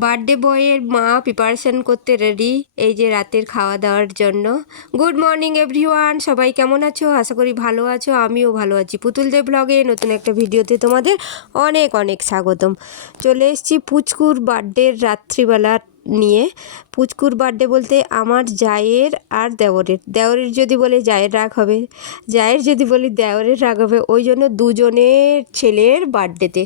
Birthday বয়ের মা preparation করতে রেডি এই যে রাতের খাওয়া দাওয়ার জন্য। গুড মর্নিং এভরিওয়ান সবাই কেমন আছো? আশা করি ভালো আছো, আমিও ভালো আছি। পুতুল দেব ব্লগে নতুন একটা ভিডিওতে তোমাদের অনেক অনেক স্বাগতম। চলে এসেছি পুচকুর বার্থডের রাত্রিবেলা নিয়ে পুচকুর বার্থডে বলতে আমার জায়ের আর দেওরের। দেওরের যদি বলে জায়ের রাগ হবে, জায়ের যদি বলি দেওরের রাগ হবে, ওই জন্য দুজনের ছেলের বার্থডেতে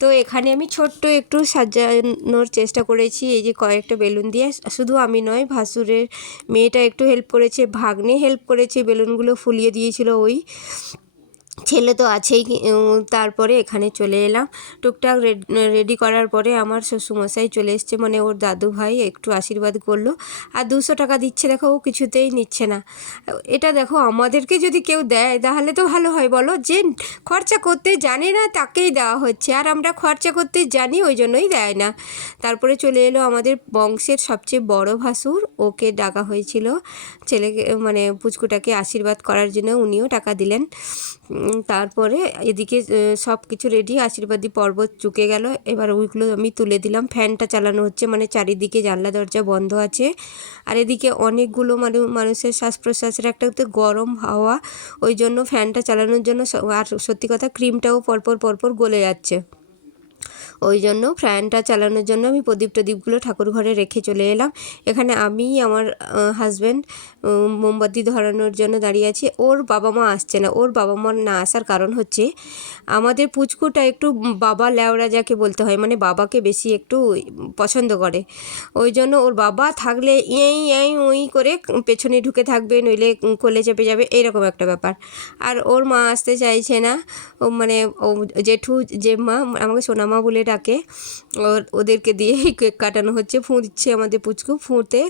তো এখানে আমি ছোট্ট একটু সাজানোর চেষ্টা করেছি, এই যে কয়েকটা বেলুন দিয়ে। শুধু আমি নয়, ভাসুরের মেয়েটা একটু হেল্প করেছে, ভাগ্নে হেল্প করেছে, বেলুনগুলো ফুলিয়ে দিয়েছিল ওই। ছেলে তো আছেই তারপরে এখানে চলে এলাম। টুকটাক রেডি করার পরে আমার শ্বশুরমশাই চলে এসছে মানে ওর দাদু ভাই একটু আশীর্বাদ করল। আর দুশো টাকা দিচ্ছে, দেখো, ও কিছুতেই নিচ্ছে না। এটা দেখো, আমাদেরকে যদি কেউ দেয়, তাহলে তো ভালো হয়, বলো। যে খরচা করতে জানে না, তাকেই দেওয়া হচ্ছে। আর আমরা খরচা করতে জানি, ওই জন্যই দেয় না। তারপরে চলে এলো আমাদের বংশের সবচেয়ে বড় ভাসুর। ওকে ডাকা হয়েছিল। ছেলেকে মানে পুচকুটাকে আশীর্বাদ করার জন্য উনিও টাকা দিলেন। তারপরে এদিকে সব কিছু রেডি আশীর্বাদী পর্বত চুকে গেল। এবার ওইগুলো আমি তুলে দিলাম। ফ্যানটা চালানো হচ্ছে মানে চারিদিকে জানলা, দরজা বন্ধ আছে। আর এদিকে অনেকগুলো মানে মানুষের শ্বাস প্রশ্বাসের একটা তো গরম হাওয়া, ওই জন্য ফ্যানটা চালানোর জন্য আর সত্যি কথা ক্রিমটাও পরপর পরপর গলে যাচ্ছে। ওই জন্য ফ্যানটা চালানোর জন্য আমি প্রদীপ টদীপগুলো ঠাকুর ঘরে রেখে চলে এলাম। এখানে আমি আমার হাজব্যান্ড মোমবাতি ধরানোর জন্য দাঁড়িয়ে আছি। ওর বাবা মা আসছে না। ওর বাবা মা না আসার কারণ হচ্ছে আমাদের পুচকুটা একটু বাবা ল্যাওড়া যাকে বলতে হয় মানে বাবাকে বেশি একটু পছন্দ করে। ওই জন্য ওর বাবা থাকলে এই এই ওই করে পেছনে ঢুকে থাকবে, নইলে কোলে চেপে যাবে, এইরকম একটা ব্যাপার। আর ওর মা আসতে চাইছে না। ও মানে ও জেঠু যে মা আমাকে সোনামা বলে ডাকে। ওর, ওদেরকে দিয়ে কেক কাটানো হচ্ছে। ফুঁ দিচ্ছে আমাদের পুচকু। ফুঁতে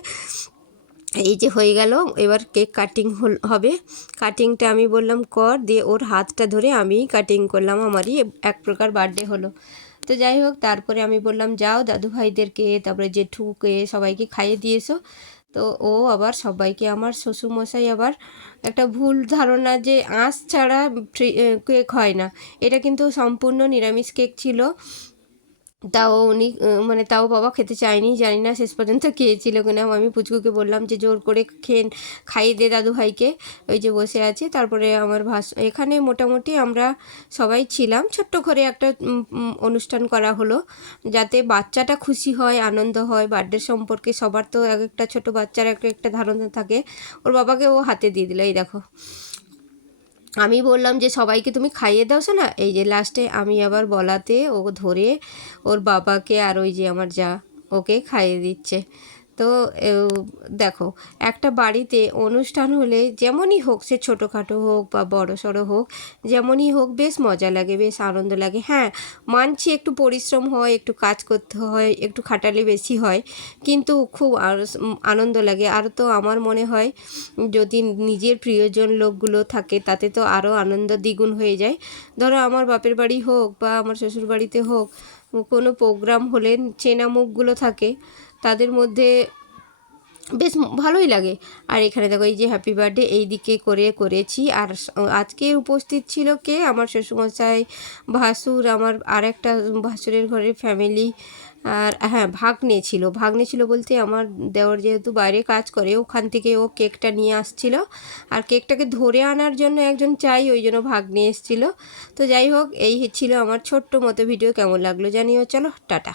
এই যে হয়ে গেল। এবার কেক কাটিং হবে। কাটিংটা আমি বললাম, কর। দিয়ে ওর হাতটা ধরে আমি কাটিং করলাম। আমারই এক প্রকার বার্থডে হলো। তো যাই হোক, তারপরে আমি বললাম, যাও দাদু ভাইদেরকে, তারপরে জেঠুকে, সবাইকে খাইয়ে দিয়েছ তো ও আবার সবাইকে, আমার শ্বশুরমশাই আবার একটা ভুল ধারণা যে আঁশ ছাড়া কেক হয় না। এটা কিন্তু সম্পূর্ণ নিরামিষ কেক ছিল। তাও উনি মানে তাও বাবা খেতে চায়নি, জানি না শেষ পর্যন্ত খেয়েছিল কিনা। আমি পুচকুকে বললাম যে, জোর করে খেয়ে খাইয়ে দে দাদু ভাইকে। ওই যে বসে আছে। তারপরে আমার ভাস, এখানে মোটামুটি আমরা সবাই ছিলাম। ছোট্ট করে একটা অনুষ্ঠান করা হলো, যাতে বাচ্চাটা খুশি হয়, আনন্দ হয়। বার্থডে সম্পর্কে সবার তো এক একটা ছোট বাচ্চার এক একটা ধারণা থাকে। ওর বাবাকে ও হাতে দিয়ে দিল। এই দেখো। আমি বললাম যে, সবাইকে তুমি খাইয়ে দাওছো না এই যে লাস্টে আমি আবার বলাতে ও ধরে ওর বাবাকে আর ওই যে আমার যা, ওকে খাইয়ে দিচ্ছে। তো দেখো, একটা বাড়িতে অনুষ্ঠান হলে যেমনই হোক, সে ছোটোখাটো হোক বা বড় সড়ো হোক, যেমনই হোক, বেশ মজা লাগে, বেশ আনন্দ লাগে। হ্যাঁ মানছি একটু পরিশ্রম হয়, একটু কাজ করতে হয়, একটু খাটালি বেশি হয়, কিন্তু খুব আনন্দ লাগে। আর তো আমার মনে হয়, যদি নিজের প্রিয়জন লোকগুলো থাকে, তাতে তো আরও আনন্দ দ্বিগুণ হয়ে যায়। ধরো, আমার বাপের বাড়ি হোক বা আমার শ্বশুর বাড়িতে হোক, কোনো প্রোগ্রাম হলে চেনা মুখগুলো থাকে তাদের মধ্যে বেশ ভালোই লাগে। আর এখানে দেখো এই যে হ্যাপি বার্থডে এই দিকে করে করেছি। আর আজকে উপস্থিত ছিল কে? আমার শ্বশুরমশাই, ভাসুর, আমার আর একটা ভাসুরের ঘরের ফ্যামিলি আর হ্যাঁ ভাগ্নে ছিল। ভাগ্নে ছিল বলতে আমার দেওয়ার যেহেতু বাইরে কাজ করে, ওখান থেকে ও কেকটা নিয়ে আসছিল। আর কেকটাকে ধরে আনার জন্য একজন চাই, ওই জন্য ভাগ্নে এসেছিল। তো যাই হোক, এই ছিল আমার ছোট্ট মতো ভিডিও কেমন লাগল জানিও? চলো, টাটা।